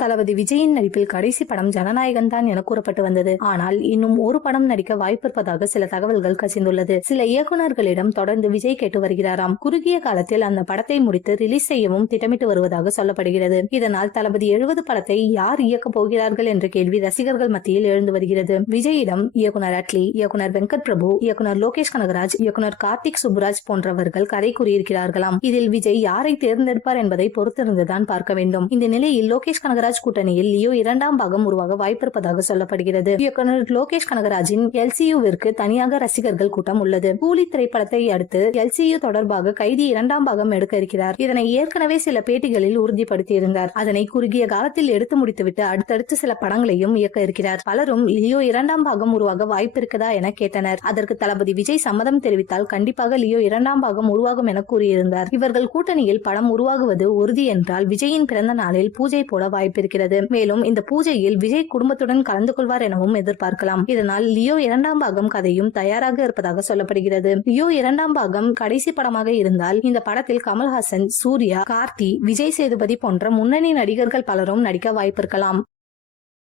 தளபதி விஜயின் நடிப்பில் கடைசி படம் ஜனநாயகன் தான் என கூறப்பட்டு வந்தது. ஆனால் இன்னும் ஒரு படம் நடிக்க வாய்ப்பிருப்பதாக சில தகவல்கள் கசிந்துள்ளது. சில இயக்குநர்களிடம் தொடர்ந்து விஜய் கேட்டு வருகிறாராம். குறுகிய காலத்தில் அந்த படத்தை முடித்து ரிலீஸ் செய்யவும் திட்டமிட்டு வருவதாக சொல்லப்படுகிறது. இதனால் தளபதி 70 படத்தை யார் இயக்க போகிறார்கள் என்ற கேள்வி ரசிகர்கள் மத்தியில் எழுந்து வருகிறது. விஜயிடம் இயக்குனர் அட்லி, இயக்குனர் வெங்கட் பிரபு, இயக்குனர் லோகேஷ் கனகராஜ், இயக்குனர் கார்த்திக் சுப்புராஜ் போன்றவர்கள் கதை கூறியிருக்கிறார்களாம். இதில் விஜய் யாரை தேர்ந்தெடுப்பார் என்பதை பொறுத்திருந்துதான் பார்க்க வேண்டும். இந்த நிலையில் லோகேஷ் கனகராஜ் கூட்டணியில் லியோ 2ஆம் பாகம் உருவாக வாய்ப்பிருப்பதாக சொல்லப்படுகிறது. இயக்குனர் லோகேஷ் கனகராஜின் LCUவிற்கு தனியாக ரசிகர்கள் கூட்டம் உள்ளது. கூலி திரைப்படத்தை அடுத்து LCU தொடர்பாக கைதி 2ஆம் பாகம் எடுக்க இருக்கிறார். இதனை ஏற்கனவே சில பேட்டிகளில் உறுதிப்படுத்தியிருந்தார். அதனை குறுகிய காலத்தில் எடுத்து முடித்துவிட்டு அடுத்தடுத்து சில படங்களையும் இயக்க இருக்கிறார். பலரும் லியோ 2ஆம் பாகம் உருவாக வாய்ப்பிருக்கதா என கேட்டனர். அதற்கு தளபதி விஜய் சம்மதம் தெரிவித்தால் கண்டிப்பாக லியோ 2ஆம் பாகம் உருவாகும் என கூறியிருந்தார். இவர்கள் கூட்டணியில் படம் உருவாகுவது உறுதி என்றால் விஜயின் பிறந்த நாளில் பூஜை போட வாய்ப்பிருக்கிறது. மேலும் இந்த பூஜையில் விஜய் குடும்பத்துடன் கலந்து கொள்வார் எனவும் எதிர்பார்க்கலாம். இதனால் லியோ 2ஆம் பாகம் கதையும் தயாராக இருப்பதாக சொல்லப்படுகிறது. லியோ 2ஆம் பாகம் கடைசி படமாக இருந்தால் இந்த படத்தில் கமல்ஹாசன், சூர்யா, கார்த்தி, விஜய் சேதுபதி போன்ற முன்னணி நடிகர்கள் பலரும் நடிக்க வாய்ப்பிருக்கலாம்.